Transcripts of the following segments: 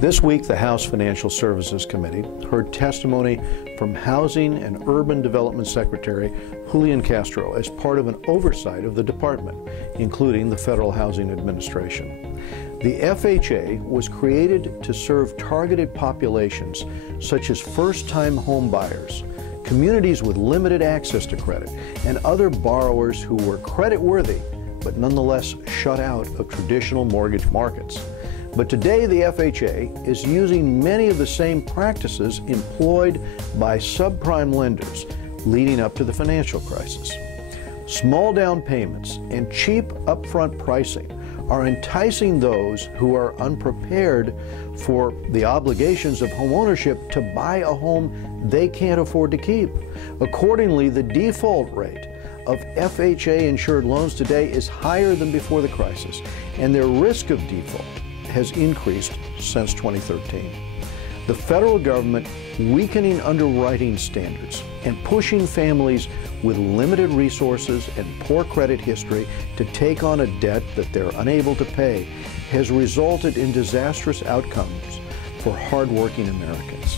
This week, the House Financial Services Committee heard testimony from Housing and Urban Development Secretary Julian Castro as part of an oversight of the department, including the Federal Housing Administration. The FHA was created to serve targeted populations such as first-time home buyers, communities with limited access to credit, and other borrowers who were credit-worthy but nonetheless shut out of traditional mortgage markets. But today, the FHA is using many of the same practices employed by subprime lenders leading up to the financial crisis. Small down payments and cheap upfront pricing are enticing those who are unprepared for the obligations of homeownership to buy a home they can't afford to keep. Accordingly, the default rate of FHA-insured loans today is higher than before the crisis, and their risk of default has increased since 2013. The federal government weakening underwriting standards and pushing families with limited resources and poor credit history to take on a debt that they're unable to pay has resulted in disastrous outcomes for hardworking Americans.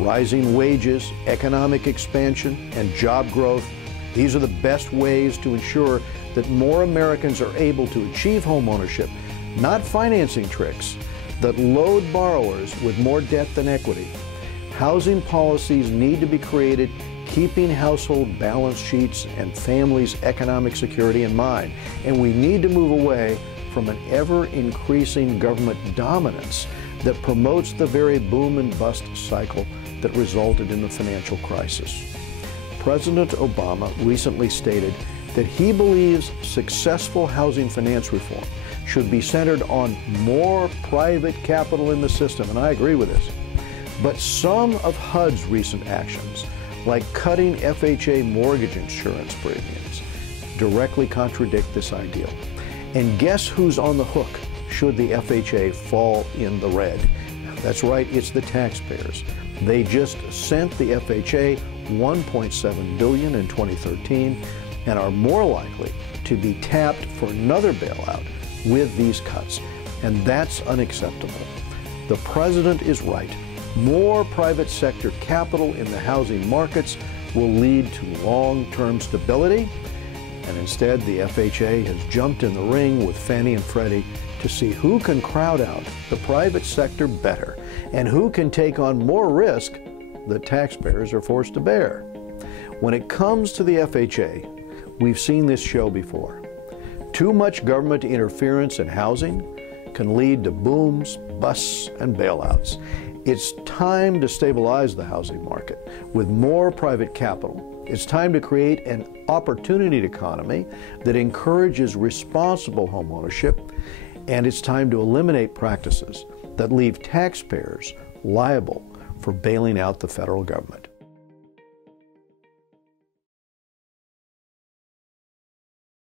Rising wages, economic expansion, and job growth, these are the best ways to ensure that more Americans are able to achieve homeownership, not financing tricks that load borrowers with more debt than equity. Housing policies need to be created keeping household balance sheets and families' economic security in mind. And we need to move away from an ever-increasing government dominance that promotes the very boom and bust cycle that resulted in the financial crisis. President Obama recently stated that he believes successful housing finance reform should be centered on more private capital in the system, and I agree with this. But some of HUD's recent actions, like cutting FHA mortgage insurance premiums, directly contradict this ideal. And guess who's on the hook should the FHA fall in the red? That's right, it's the taxpayers. They just sent the FHA $1.7 billion in 2013 and are more likely to be tapped for another bailout with these cuts, and that's unacceptable. The president is right. More private sector capital in the housing markets will lead to long-term stability, and instead the FHA has jumped in the ring with Fannie and Freddie to see who can crowd out the private sector better and who can take on more risk that taxpayers are forced to bear. When it comes to the FHA, we've seen this show before. Too much government interference in housing can lead to booms, busts, and bailouts. It's time to stabilize the housing market with more private capital. It's time to create an opportunity economy that encourages responsible homeownership, and it's time to eliminate practices that leave taxpayers liable for bailing out the federal government.